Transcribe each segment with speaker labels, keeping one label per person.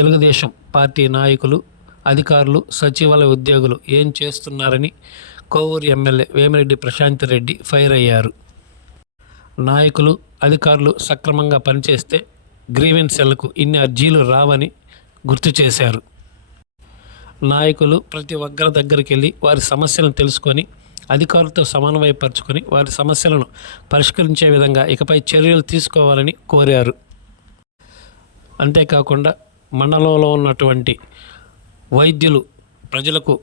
Speaker 1: Telugu Desam party నాయకులు అధికారులు సచివాలయ ఉద్యోగులు ఏం చేస్తున్నారని కోవూరు ఎమ్మెల్యే వేమిరెడ్డి ప్రశాంత్ రెడ్డి ఫైర్ అయ్యారు. నాయకులు అధికారులు సక్రమంగా పనిచేస్తే గ్రీవెన్స్ సెల్కు ఇన్ని అర్జీలు రావని గుర్తు చేశారు. నాయకులు ప్రతి ఒక్కరి దగ్గరికి వెళ్ళి వారి సమస్యలను తెలుసుకొని అధికారులతో సమన్వయపరుచుకొని వారి సమస్యలను పరిష్కరించే విధంగా ఇకపై చర్యలు తీసుకోవాలని కోరారు. అంతేకాకుండా మండలంలో ఉన్నటువంటి వైద్యులు ప్రజలకు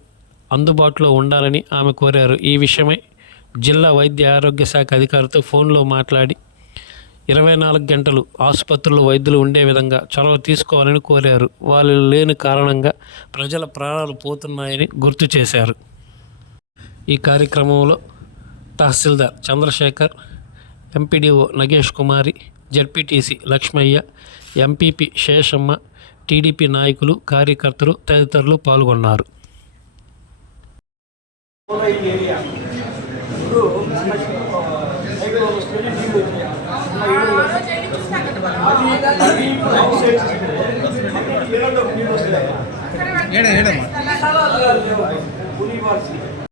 Speaker 1: అందుబాటులో ఉండాలని ఆమె కోరారు. ఈ విషయమై జిల్లా వైద్య ఆరోగ్య శాఖ అధికారితో ఫోన్లో మాట్లాడి ఇరవై నాలుగు గంటలు ఆసుపత్రుల్లో వైద్యులు ఉండే విధంగా చొరవ తీసుకోవాలని కోరారు. వాళ్ళు లేని కారణంగా ప్రజల ప్రాణాలు పోతున్నాయని గుర్తు చేశారు. ఈ కార్యక్రమంలో తహసీల్దార్ Chandrasekhar MPDO Nagesh Kumari ZPTC Lakshmaiah MPP Seshamma TDP నాయకులు కార్యకర్తలు తదితరులు పాల్గొన్నారు.
Speaker 2: ఓవర్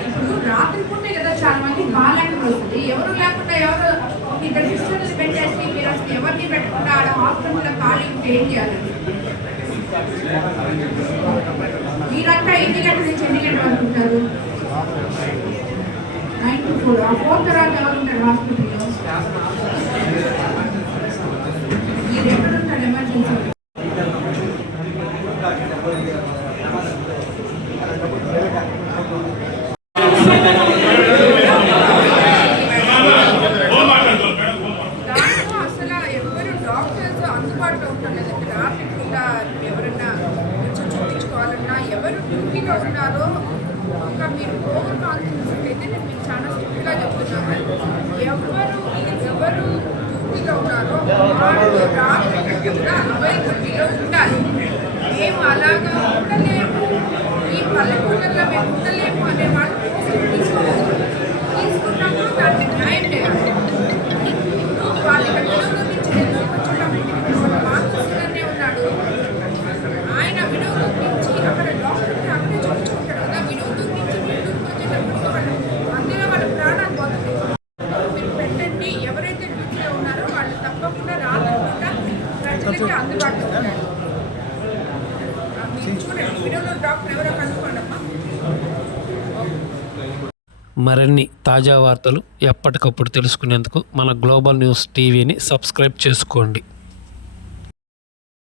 Speaker 2: ఇప్పుడు
Speaker 3: రాత్రి పూటే కదా చాలా మంది బాగాలేకుండా వస్తుంది. ఎవరు లేకుండా ఎవరు ఇద్దరు సిస్టర్స్ పెట్టేసి మీరు అసలు ఎవరిని పెట్టకుండా ఆడ హాస్పిటల్లో ఖాళీ ఉంటే ఏం చేయాలి? మీరంతా ఎన్ని గంటల నుంచి ఎన్ని గంటల వరకు ఉంటారు? నైన్ టు ఫోర్ ఆ ఫోర్ తర్వాత ఎవరు ఉంటారు హాస్పిటల్లో మీరు ఎక్కడ ఉంటారు ఎమర్జెన్సీ దాంట్లో అసలు ఎవరు సో అందుబాటులో ఉండలేదు రాత్రి పూట ఎవరన్నా కొంచెం చూపించుకోవాలన్నా ఎవరు డ్యూటీలో ఉన్నారో ఇంకా మీరు కోవిడ్ కాన్ఫరెన్స్ అయితే నేను మీకు చాలా స్ట్రిక్ట్గా చెప్తున్నాను. ఎవరు ఎవరు డ్యూటీలో ఉన్నారో వాళ్ళు రాత్రి కూడా అవైలబిలిటీలో ఉండాలి. మేము అలాగా ఉండలేము. ఈ పల్లెటూళ్ళలో మేము ఉండలేము అనే వాళ్ళు తీసుకోవచ్చు తీసుకున్నప్పుడు దానికి న్యాయం చేయాలి వాళ్ళకి విడుదల నుంచి ఎందుకు వచ్చాడంటే మన మార్గదర్శకనే ఉన్నాడు ఆయన విడుదల నుంచి అక్కడ డాక్టర్ని అక్కడే చూపించుకుంటాడు కదా విడుదల నుంచి విడుదలకు వచ్చేటప్పుడు వాళ్ళు అందులో వాళ్ళ ప్రాణాలు పోతుంది మీరు పెట్టండి ఎవరైతే డ్యూటీలో ఉన్నారో వాళ్ళు తప్పకుండా రాత్రి పూట ప్రజలకి అందుబాటులో ఉంటారు ఆ, మీరు చూడండి విడుదల డాక్టర్ ఎవరో కనుక్కోండి అమ్మా
Speaker 1: మరిన్ని తాజా వార్తలు ఎప్పటికప్పుడు తెలుసుకునేందుకు మన గ్లోబల్ న్యూస్ టీవీని సబ్స్క్రైబ్ చేసుకోండి.